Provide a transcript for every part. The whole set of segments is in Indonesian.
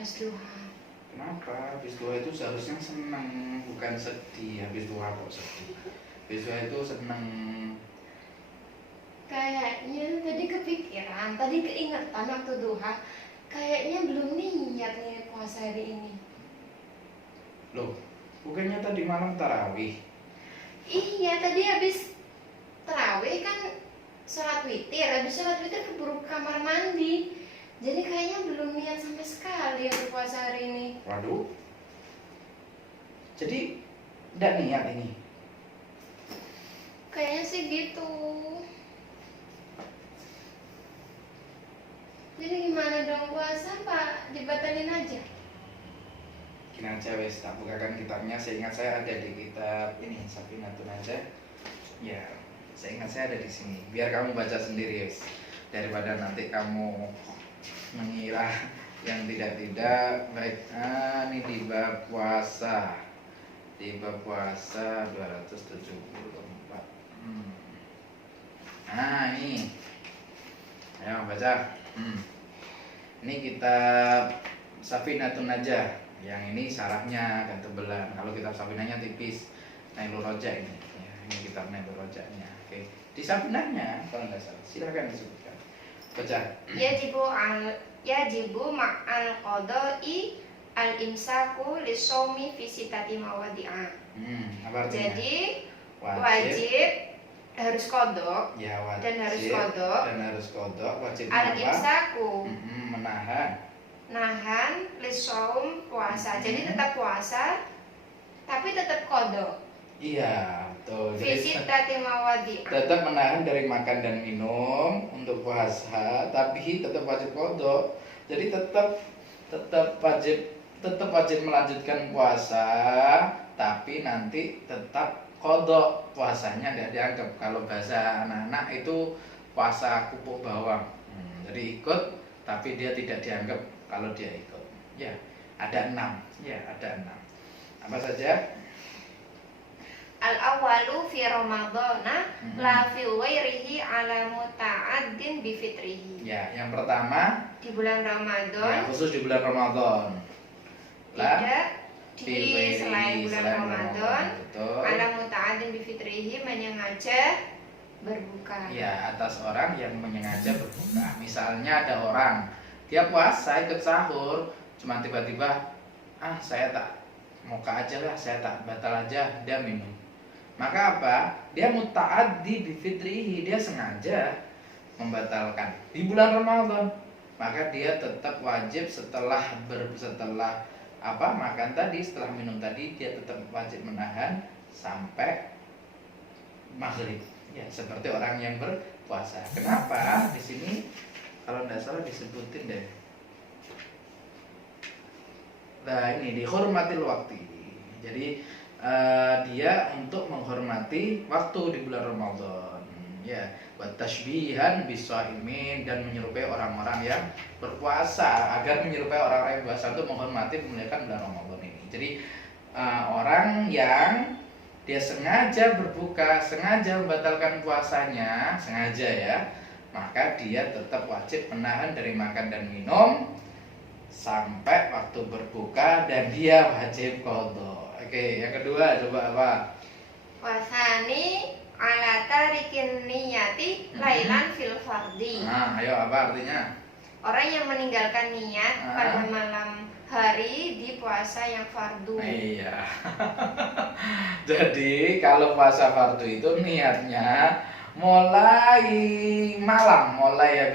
Pas duha. Kenapa? Habis duha itu seharusnya senang, bukan sedih. Habis duha kok sedih? Habis duha itu senang. Kayaknya tadi kepikiran, tadi keingetan waktu duha. Kayaknya belum niat nih puasa hari ini. Loh, bukannya tadi malam tarawih? Iya, tadi habis tarawih kan sholat witir. Habis sholat witir keburu kamar mandi. Jadi kayaknya belum niat sama sekali untuk puasa hari ini. Waduh. Jadi tidak niat ini. Kayaknya sih gitu. Jadi gimana dong puasa, Pak? Dibatalin aja? Gini aja wes, tak bukakan kitabnya. Seingat saya ada di kitab ini, Safinatun aja. Ya, seingat saya ada di sini. Biar kamu baca sendiri wes. Daripada nanti kamu mengira yang tidak-tidak. Baik, ini di bab puasa. Di bab puasa 274. Nah, ini. Ayo baca. Ini kitab Safinatun Najah. Yang ini sarahnya agak tebelan. Kalau kitab Safinahnya tipis. Nailul Roja ini. Ya, ini kitab Nailul Rojanya. Oke. Di Safinahnya kalau nggak salah. Silakan disebutkan. Baca. Yajibu ma'al qada'i al-imsaku lisomi fi sitati mawadi'a. Apa artinya? Jadi wajib harus kodok ya, wajib, dan harus kodok wajib al-imsaku nahan lisom puasa. Jadi tetap puasa tapi tetap kodok. Iya, betul. Fi sitati mawadi'a. Tetap menahan dari makan dan minum untuk puasa, tapi tetap wajib kodok. Jadi tetap wajib melanjutkan puasa, tapi nanti tetap kodok puasanya tidak dianggap. Kalau bahasa anak-anak itu puasa kupu bawang. Jadi ikut, tapi dia tidak dianggap kalau dia ikut. Ya, ada 6. Ya, ada 6. Apa saja? Al-awwalu fi Ramadhana la fi ghairihi ala muta'addin bi fitrihi. Ya, yang pertama di bulan Ramadan. Ya, khusus di bulan Ramadan. Tidak di selain bulan Ramadan. Ala muta'addin bi fitrihi, menyengaja berbuka. Ya, atas orang yang menyengaja berbuka. Misalnya ada orang dia puasa ikut sahur, cuma tiba-tiba saya tak moka aja lah, saya tak batal aja, dia minum. Maka apa? Dia muta'addi bi fitrihi, dia sengaja membatalkan di bulan Ramadan. Maka dia tetap wajib setelah makan tadi, setelah minum tadi, dia tetap wajib menahan sampai maghrib. Ya, seperti orang yang berpuasa. Kenapa? Di sini kalau tidak salah disebutin deh. Nah, ini dihormatil waktu. Jadi dia untuk menghormati waktu di bulan Ramadan. Ya, buat tashbihan bisaimin, dan menyerupai orang-orang yang berpuasa, agar menyerupai orang-orang yang berpuasa untuk menghormati memuliakan bulan Ramadan ini. Jadi orang yang dia sengaja berbuka, sengaja membatalkan puasanya, sengaja ya, maka dia tetap wajib menahan dari makan dan minum sampai waktu berbuka, dan dia wajib qadha. Oke, yang kedua coba apa? Wasani ala tarikin niyati lailan fil fardi. Nah, ayo apa artinya? Orang yang meninggalkan niat pada malam hari di puasa yang fardu. Iya. Jadi kalau puasa fardu itu niatnya mulai malam, mulai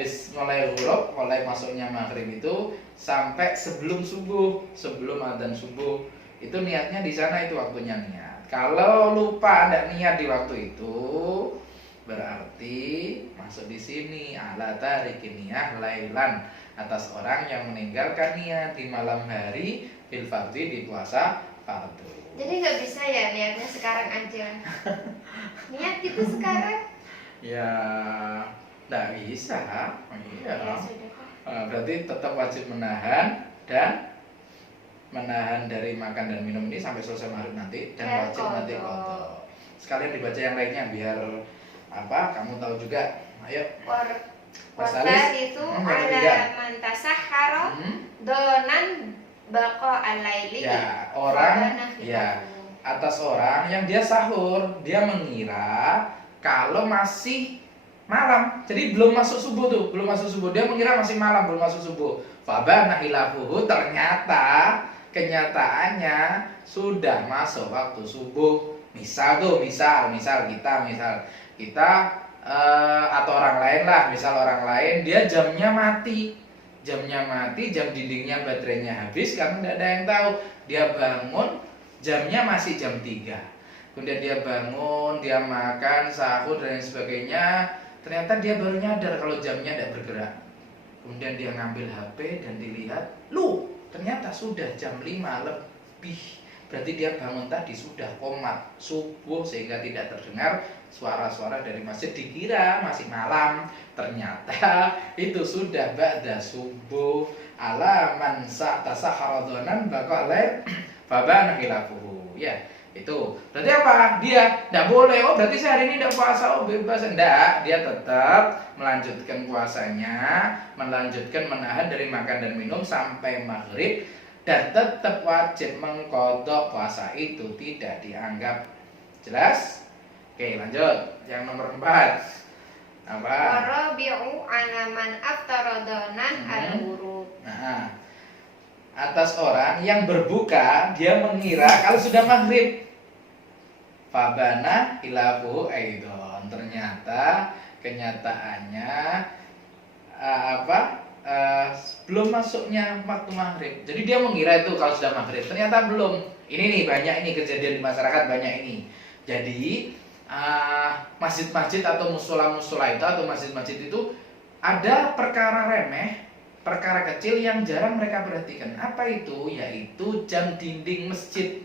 ghurub, mulai masuknya maghrib itu sampai sebelum subuh, sebelum adzan subuh. Itu niatnya di sana, itu waktunya niat. Kalau lupa ada niat di waktu itu, berarti masuk di sini ala tarikin niyah lailan, atas orang yang meninggalkan niat di malam hari fil fardhi, di puasa fardu. Jadi nggak bisa ya niatnya sekarang aja. Niat itu sekarang? Ya, nggak bisa. Iya. Ya, sudah. Berarti tetap wajib menahan dari makan dan minum ini sampai selesai maghrib nanti, dan wajib nanti qadha. Sekalian dibaca yang lainnya biar kamu tahu juga. Ayo. Wasal itu ala man tasahhara donan baqa al-laili. Ya, orang Fabana ya khilafuhu. atas orang yang dia sahur, dia mengira kalau masih malam. Jadi belum masuk subuh tuh, belum masuk subuh. Dia mengira masih malam, belum masuk subuh. Fabana khilafuhu, ternyata kenyataannya sudah masuk waktu subuh. Misal tuh, misal kita atau orang lain lah, misal orang lain dia jamnya mati, jam dindingnya baterainya habis karena tidak ada yang tahu. Dia bangun, jamnya masih jam 3. Kemudian dia bangun, dia makan, sahur dan lain sebagainya. Ternyata dia baru nyadar kalau jamnya tidak bergerak. Kemudian dia ngambil HP dan dilihat, ternyata sudah jam 5 lebih. Berarti dia bangun tadi sudah komat subuh sehingga tidak terdengar suara-suara dari masjid, dikira masih malam. Ternyata itu sudah ba'da subuh. Alaman sa'tasaharadonan bakalain fabana khilafuhu. Ya, itu. Berarti apa? Dia tidak boleh, berarti saya hari ini tidak puasa, bebas. Enggak, dia tetap melanjutkan puasanya, melanjutkan menahan dari makan dan minum sampai maghrib, dan tetap wajib mengqadha puasa itu, tidak dianggap. Jelas? Oke, lanjut. Yang nomor 4. Apa? Warabi'u alaman aftarodonan al-ghurub. Nah, atas orang yang berbuka, dia mengira kalau sudah maghrib. Fabana ilafuhu aidon. Ternyata kenyataannya belum masuknya waktu maghrib. Jadi dia mengira itu kalau sudah maghrib, ternyata belum. Ini nih, banyak ini kejadian di masyarakat, banyak ini. Jadi masjid-masjid atau musola-musola itu, atau masjid-masjid itu ada perkara remeh, perkara kecil yang jarang mereka perhatikan. Apa itu? Yaitu jam dinding masjid.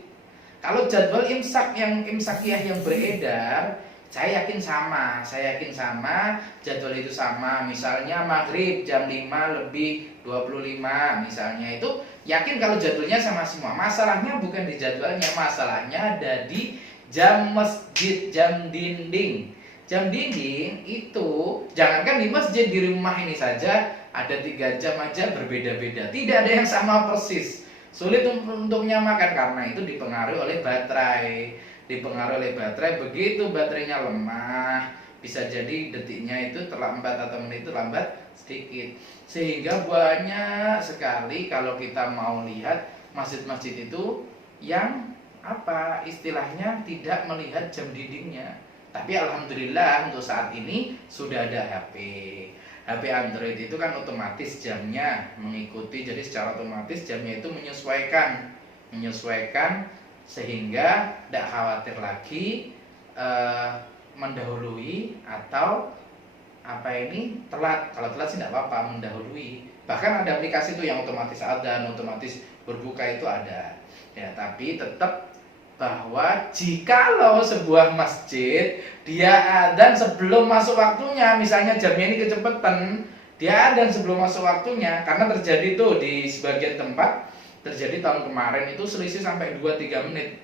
Kalau jadwal imsakiyah yang beredar, saya yakin sama jadwal itu sama. Misalnya maghrib jam 5 lebih 25 misalnya, itu yakin kalau jadwalnya sama semua. Masalahnya bukan di jadwalnya, masalahnya ada di jam masjid, jam dinding. Jam dinding itu jangankan di masjid, di rumah ini saja ada 3 jam aja berbeda-beda, tidak ada yang sama persis. Sulit untuk menyamakan karena itu dipengaruhi oleh baterai. Begitu baterainya lemah, bisa jadi detiknya itu terlambat atau menit itu lambat sedikit. Sehingga banyak sekali kalau kita mau lihat masjid-masjid itu yang istilahnya tidak melihat jam dindingnya. Tapi alhamdulillah untuk saat ini sudah ada HP Android itu kan otomatis jamnya mengikuti, jadi secara otomatis jamnya itu menyesuaikan sehingga tidak khawatir lagi mendahului atau telat. Kalau telat sih tidak apa-apa, mendahului. Bahkan ada aplikasi itu yang otomatis adzan, otomatis berbuka itu ada. Ya, tapi tetap bahwa jikalau sebuah masjid dia adzan sebelum masuk waktunya, misalnya jamnya ini kecepatan, dia adzan sebelum masuk waktunya, karena terjadi tuh di sebagian tempat, terjadi tahun kemarin itu selisih sampai 2-3 menit.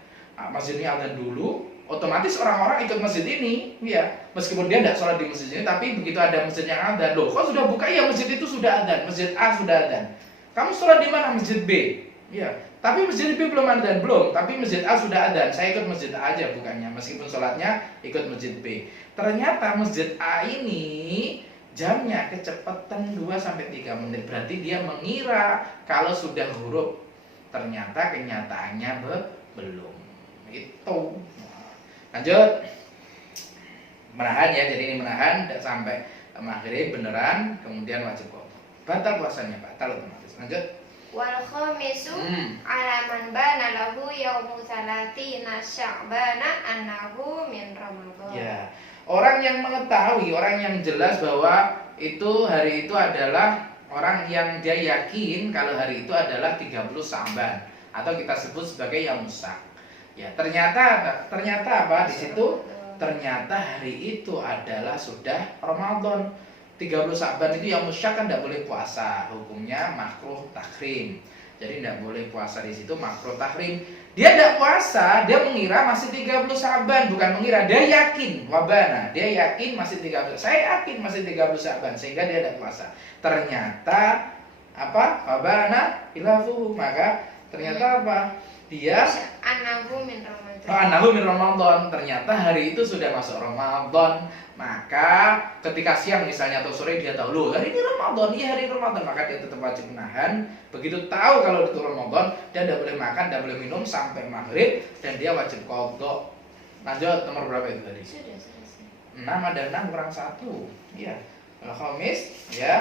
Masjid ini adzan dulu, otomatis orang-orang ikut masjid ini, ya, meskipun dia tidak sholat di masjid ini, tapi begitu ada masjid yang adzan, loh, kok sudah buka? Ya, masjid itu sudah adzan, masjid A sudah adzan. Kamu sholat di mana? Masjid B. Ya, tapi masjid B belum adzan, belum. Tapi masjid A sudah adzan. Saya ikut masjid A aja bukannya, meskipun sholatnya ikut masjid B. Ternyata masjid A ini jamnya kecepatan 2-3 menit. Berarti dia mengira kalau sudah huruf. Ternyata kenyataannya belum. Itu. Lanjut. Menahan ya, jadi ini menahan sampai maghrib beneran, kemudian wajib qadha. Batal puasanya, batal otomatis. Lanjut. Wal khamisu alaman bana lahu yaumu salatina sya'bana annahu min Ramadan. Ya, orang yang mengetahui, orang yang jelas bahwa itu hari itu adalah orang yang dia yakin kalau hari itu adalah 30 Sya'ban atau kita sebut sebagai yaum syak. Ya, ternyata apa di situ? Ternyata hari itu adalah sudah Ramadan. 30 Sya'ban itu yang musyak kan tidak boleh puasa, hukumnya makruh tahrim. Jadi tidak boleh puasa di situ, makruh tahrim. Dia tidak puasa, dia mengira masih 30 Sya'ban, bukan mengira, dia yakin wabana, dia yakin masih 30. Saya yakin masih 30 Sya'ban sehingga dia tidak puasa. Ternyata wabana ilafu, maka Ternyata apa? Dia Anahu min Ramadan. Anahu min Ramadan, ternyata hari itu sudah masuk Ramadan. Maka ketika siang misalnya atau sore dia tahu, loh hari ini Ramadan, iya hari Ramadan, maka dia tetap wajib menahan. Begitu tahu kalau itu Ramadan, dia tidak boleh makan, tidak boleh minum sampai maghrib, dan dia wajib qadha. Lanjut, nomor berapa itu tadi? Sudah selesai. 6 ada 6 kurang 1. Iya. Kalau khamis, ya.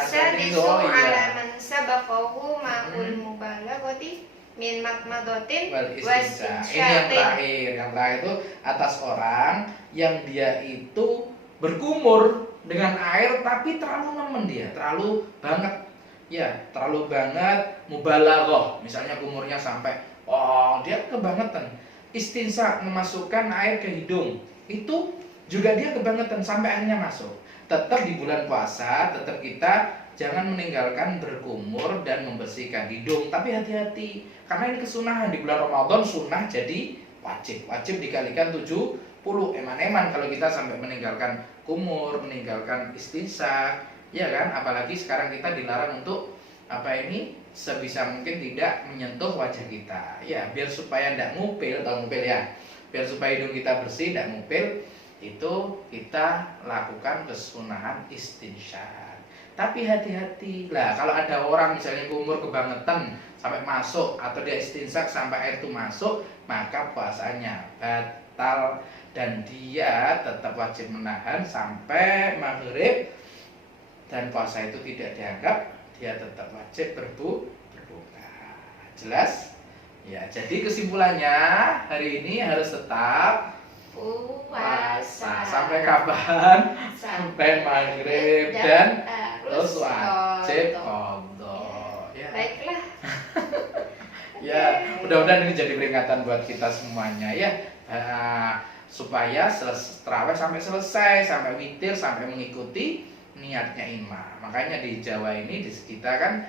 Fasadisu oh, iya. ala man sabaqahu ma'ul mubalaghati min matmadatin Wal istinja. Ini yang terakhir. Yang terakhir itu atas orang yang dia itu berkumur dengan air tapi terlalu nemen dia, terlalu banget. Ya, terlalu banget mubalaghah. Misalnya kumurnya sampai dia kebangetan. Istinsa memasukkan air ke hidung. Itu juga dia kebangetan sampai airnya masuk. Tetap di bulan puasa, tetap kita jangan meninggalkan berkumur dan membersihkan hidung. Tapi hati-hati, karena ini kesunahan di bulan Ramadan, sunnah jadi wajib. Wajib dikalikan 70. Eman-eman kalau kita sampai meninggalkan kumur, meninggalkan istinsak, ya kan? Apalagi sekarang kita dilarang untuk sebisa mungkin tidak menyentuh wajah kita. Ya, biar supaya tidak ngupil, atau ngupil ya. Biar supaya hidung kita bersih, tidak ngupil, itu kita lakukan kesunahan istinsyaq. Tapi hati-hati lah, kalau ada orang misalnya kumur kebangetan sampai masuk, atau dia istinsyaq sampai air itu masuk, maka puasanya batal dan dia tetap wajib menahan sampai maghrib, dan puasa itu tidak dianggap, dia tetap wajib berbuka. Jelas? Ya, jadi kesimpulannya hari ini harus tetap puasa. Sampai kapan? Sampai maghrib dan terus wajib qadha. Ya. Baiklah. Ya, mudah-mudahan ini jadi peringatan buat kita semuanya ya. Supaya tarawih sampai selesai, sampai witir, sampai mengikuti niatnya imam. Makanya di Jawa ini di kita kan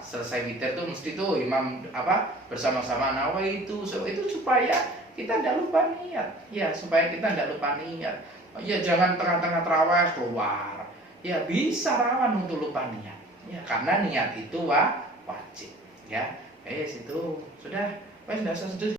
selesai witir tuh mesti tuh imam bersama-sama nawaitu itu supaya kita tidak lupa niat. Ya, supaya kita tidak lupa niat. Ya, jangan tengah-tengah tarawih keluar. Ya, bisa rawan untuk lupa niat. Ya, karena niat itu wajib. Ya, itu sudah. Sudah